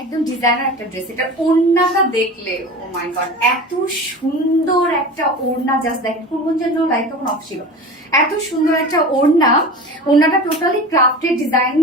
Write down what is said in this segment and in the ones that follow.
একদম ডিজাইনার একটা ড্রেস। এটা ওড়নাটা দেখলে ও মাই গড, এত সুন্দর একটা ওড়না, জাস্ট দেখেন কোন জন্য লাইট তখন অফ ছিল। এত সুন্দর একটা ওড়না, ওড়নাটা টোটালি ক্রাফটেড ডিজাইন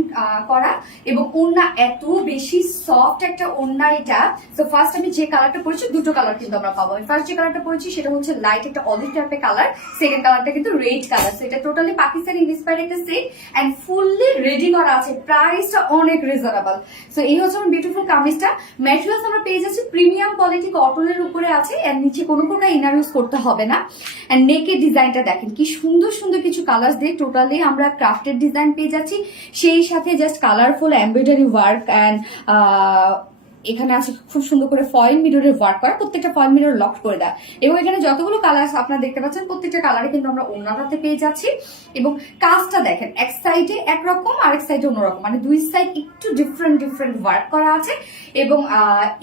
করা এবং ওড়না এত বেশি সফট একটা ওড়না এটা। তো ফার্স্ট আমি যে কালারটা পরেছি, দুটো কালার কিন্তু আমরা পাবো। ফার্স্ট যে কালারটা পরেছি সেটা হচ্ছে লাইট একটা অলিভ টাইপের কালার, সেকেন্ড কালারটা কিন্তু রেড কালার। তো এটা টোটালি পাকিস্তানি ইন্সপায়ার্ড একটা সেট এন্ড ফুললি রেডি করা আছে, প্রাইসটা অনেক রিজনেবল। সো এই হচ্ছে আমার বিউটিফুল কামিজটা। ম্যাটেরিয়ালস আমরা পেয়ে যাচ্ছি প্রিমিয়াম কোয়ালিটি কটনের উপরে আছে, এর নিচে কোনো প্রকার ইনার ইউজ করতে হবে না। এন্ড নেকের ডিজাইনটা দেখেন কি সুন্দর সুন্দর কিছু কালার দিয়ে টোটালি আমরা ক্রাফটেড ডিজাইন পেয়ে যাচ্ছি, সেই সাথে just colourful embroidery work and এখানে আছে খুব সুন্দর করে ফয়েল মিররের ওয়ার্ক করা, প্রত্যেকটা ফয়েল মিরর লক করে দেয়। এবং এখানে যতগুলো কালার আপনারা দেখতে পাচ্ছেন প্রত্যেকটা কালারে কিন্তু আমরা ওড়নাটাতে পেয়ে যাচ্ছি। এবং কাজটা দেখেন, এক সাইডে একরকম আরেক সাইডে অন্যরকম, মানে দুই সাইড একটু ডিফারেন্ট ওয়ার্ক করা আছে। এবং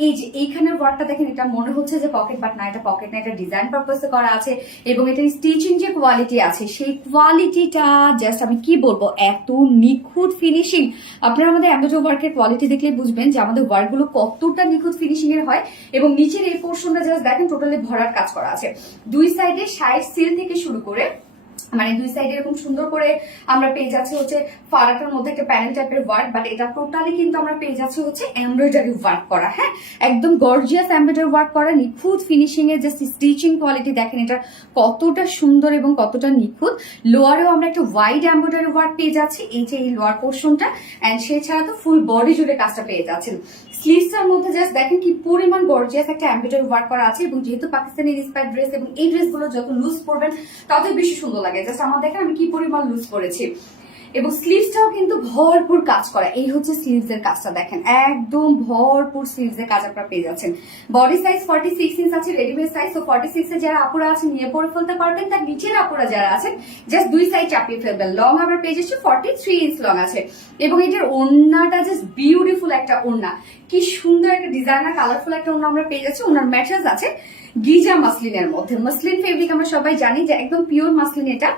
এই যে এইখানের ওয়ার্কটা দেখেন, এটা মনে হচ্ছে যে পকেট, বাট না, এটা পকেট না, এটা ডিজাইন পারপাসে করা আছে। এবং এটার স্টিচিং যে কোয়ালিটি আছে সেই কোয়ালিটিটা জাস্ট আমি কি বলবো, এত নিখুঁত ফিনিশিং। আপনারা আমাদের এমব্রয়ডারি ওয়ার্কের কোয়ালিটি দেখলে বুঝবেন যে আমাদের ওয়ার্কগুলো কতটা নিখুঁত ফিনিশিং এর হয়। এবং নিচের এই পোর্শনটা জাস্ট দেখেন টোটালি ভরার কাজ করা আছে। দুই সাইডে সাইড সিল থেকে শুরু করে, মানে দুই সাইডে এরকম সুন্দর করে আমরা পেয়ে যাচ্ছি হচ্ছে ফারাটার মধ্যে একটা প্যানেল টাইপের ওয়ার্ক, বাট এটা টোটালি কিন্তু আমরা পেয়ে যাচ্ছি হচ্ছে এমব্রয়ডারি ওয়ার্ক করা। হ্যাঁ, একদম গর্জিয়াস এমব্রয়ডারি ওয়ার্ক করা, নিখুঁত ফিনিশিং এর যে স্টিচিং কোয়ালিটি দেখেন এটা কতটা সুন্দর এবং কতটা নিখুঁত। লোয়ারেও আমরা একটা ওয়াইড এমব্রয়ডারি ওয়ার্ক পেয়ে যাচ্ছি, এই যে এই লোয়ার পোর্শনটা, এন্ড সেছাড়া তো ফুল বডি জুড়ে কাজটা পেয়ে যাচ্ছেন। স্লিভসটার মধ্যে জাস্ট দেখেন কি পরিমাণ গর্জিয়াস একটা এমব্রয়ডারি ওয়ার্ক করা আছে। এবং যেহেতু পাকিস্তানি ইন্সপায়ার্ড ড্রেস, এবং এই ড্রেসগুলো যত লুজ পরবেন ততই বেশি সুন্দর লাগে। জাস্ট আমার দেখেন আমি কি পরিমাণ লুজ করেছি। এবং স্লিভসটাও কিন্তু ভরপুর কাজ করা। এই হচ্ছে স্লিভস এর কাজটা দেখেন, একদম ভরপুর স্লিভস এর কাজ আপনারা পেয়ে যাচ্ছেন। বডি সাইজ 46 ইঞ্চ আছে, রেডিমেড সাইজ। তো 46 এ যারা আপুরা আছেন নিয়ে পরে ফেলতে পারবেন, তার নিচের আপুরা যারা আছেন জাস্ট দুই সাইড চাপিয়ে ফেলবেন। লং আমরা পেয়ে যাচ্ছি 43 ইঞ্চ লং আছে। এবং এটার ওড়নাটা জাস্ট বিউটিফুল একটা ওড়না, কি সুন্দর একটা ডিজাইনার কালারফুল একটা ওড়না আমরা পেয়ে যাচ্ছি। ওনার ম্যাটেরিয়ালস আছে গিজা মাসলিনের মধ্যে। মাসলিন ফেব্রিক আমরা সবাই জানি যে একদম পিওর মাসলিন, এটা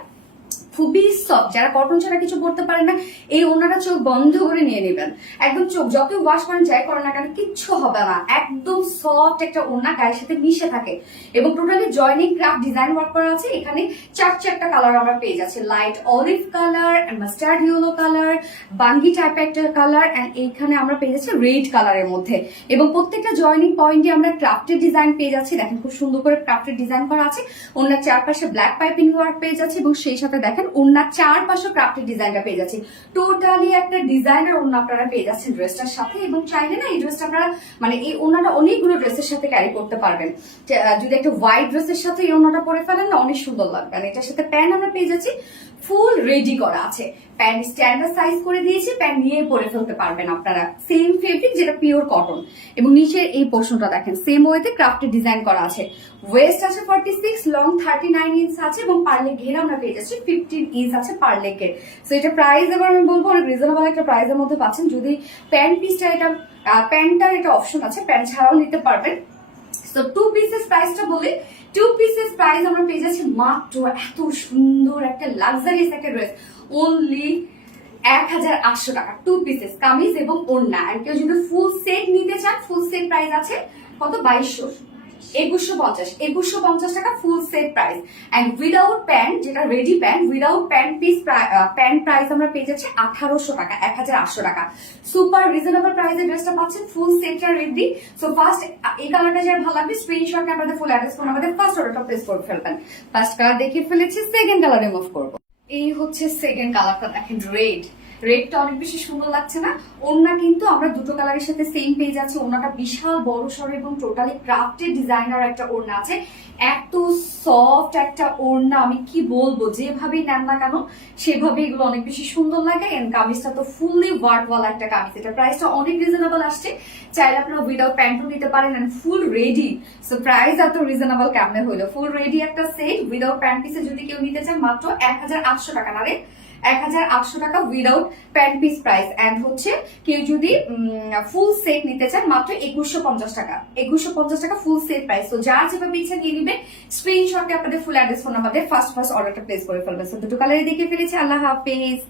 খুবই সফট। যারা কটন ছাড়া কিছু পড়তে পারেন না, এই ওনাটা চোখ বন্ধ করে নিয়ে নেবেন। একদম চোখ যত ওয়াশ করেন যাই করেন না কেন কিচ্ছু হবে না, একদম সফট একটা ওনা, গায়ের সাথে মিশে থাকে। এবং totally joining craft design work করা আছে। এখানে চারটা কালার আমরা পেয়ে যাচ্ছি, light olive colour, mustard yellow colour, বাঙ্গি টাইপের একটা কালার, এন্ড এইখানে আমরা পেয়ে যাচ্ছি রেড কালারের মধ্যে। এবং প্রত্যেকটা জয়নিং পয়েন্টে আমরা ক্রাফটেড ডিজাইন পেয়ে যাচ্ছি। দেখেন খুব সুন্দর করে ক্রাফটেড ডিজাইন করা আছে। ওনার চারপাশে ব্ল্যাক পাইপিং ওয়ার্ক পেয়ে যাচ্ছে, এবং সেই সাথে দেখেন ওনার চারপাশে ক্রাফটেড ডিজাইনটা পেয়ে যাচ্ছি। টোটালি একটা ডিজাইনার ওনা আপনারা পেয়ে যাচ্ছেন ড্রেসটার সাথে। এবং চাইলে না এই ড্রেসটা আপনারা, মানে এই ওনাটা অনেকগুলো ড্রেসের সাথে ক্যারি করতে পারবেন। যদি একটা হোয়াইট ড্রেসের সাথে এই ওনাটা পরে ফেলেন না, অনেক সুন্দর লাগবে। আর এটার সাথে প্যান্ট আমরা পেয়ে যাচ্ছি ফুল রেডি করা আছে। প্যান্ট স্ট্যান্ডার্ড সাইজ করে দিয়েছি, প্যান্ট নিয়ে পরে ফেলতে পারবেন আপনারা। সেম ফেব্রিক যেটা পিওর কটন। এবং নিচে এই পোর্শনটা দেখেন সেম ওয়েতে ক্রাফটেড ডিজাইন করা আছে। ওয়েস্ট আছে 46, লং 39 ইঞ্চ আছে, এবং পার্লে ঘের আমরা পেয়ে যাচ্ছি 15 ইঞ্চ আছে পার লেগের। সো এটা প্রাইস এবার আমি বলবো অনেক রিজনেবল একটা প্রাইসের মধ্যে পাচ্ছেন। যদি প্যান্ট পিসটা, এটা প্যান্টটার এটা অপশন আছে, প্যান্ট ছাড়াও নিতে পারবেন। তো 2 পিসেস প্রাইসটা বলি, 2 পিসেস প্রাইস আমরা পেয়ে যাচ্ছি মাত্র, এত সুন্দর একটা লাক্সারিয়াস একটা ড্রেস, অনলি 1800 টাকা। 2 পিসেস কামিজ এবং ওড়না। আর কেউ যদি ফুল সেট নিতে চান, ফুল সেট প্রাইস আছে কত, 2150 টাকা full set price. And without pant, যেটা ready pant, without pant piece pant price আমরা পেয়ে যাচ্ছি 1800 টাকা, 1800 টাকা। সুপার রিজনেবল প্রাইসে ড্রেসটা পাচ্ছেন, ফুল সেটটা রেডি। সো ফার্স্ট এই কালারটা যার ভালো লাগবে স্ক্রিনশট আমাদের ফুল অ্যাড্রেস ফোন আমাদের ফার্স্ট অর্ডারটা প্লেস করে ফেলবেন। ফার্স্ট কালার দেখে ফেলেছি, সেকেন্ড কালার রিমুভ করবো। এই হচ্ছে সেকেন্ড কালারটা দেখেন, রেডটা অনেক বেশি সুন্দর লাগছে না? ওড়না কিন্তু আমরা দুটো কালারের সাথে সেম পেয়ে যাচ্ছি। ওড়নাটা বিশাল বড় সড় এবং টোটালি ক্রাফটেড ডিজাইনার একটা ওড়না আছে। এত সফট একটা ওড়না, আমি কি বলবো, যেভাবেই নেন না কেন সেভাবে এগুলো অনেক বেশি সুন্দর লাগে। এন্ড কামিজটা তো ফুললি ওয়ার্কওয়ালা একটা কামিজ। এটা প্রাইসটা অনেক রিজনেবল আসছে, চাইলে আপনারা উইদাউট প্যান্টও নিতে পারেন। And full ready. So price এত রিজনেবল কেমনে হইলো? ফুল রেডি একটা সেট উইদাউট প্যান্ট পিসে যদি কেউ নিতে চান মাত্র 1800 টাকা, না রে 1800 টাকা without pant piece price. And হচ্ছে কেউ যদি ফুল সেট নিতে চান মাত্র 2150 টাকা, 2150 টাকা ফুল সেট প্রাইস। তো যা যেভাবে ইচ্ছা নিয়ে নিবে, স্ক্রিনশটে আপনাদের ফুল অ্যাড্রেস ফোন আমাদের ফার্স্ট অর্ডারটা প্লেস করে ফেলবেন। তো দুটো কালারে দেখে ফেলেছি। আল্লাহ হাফেজ।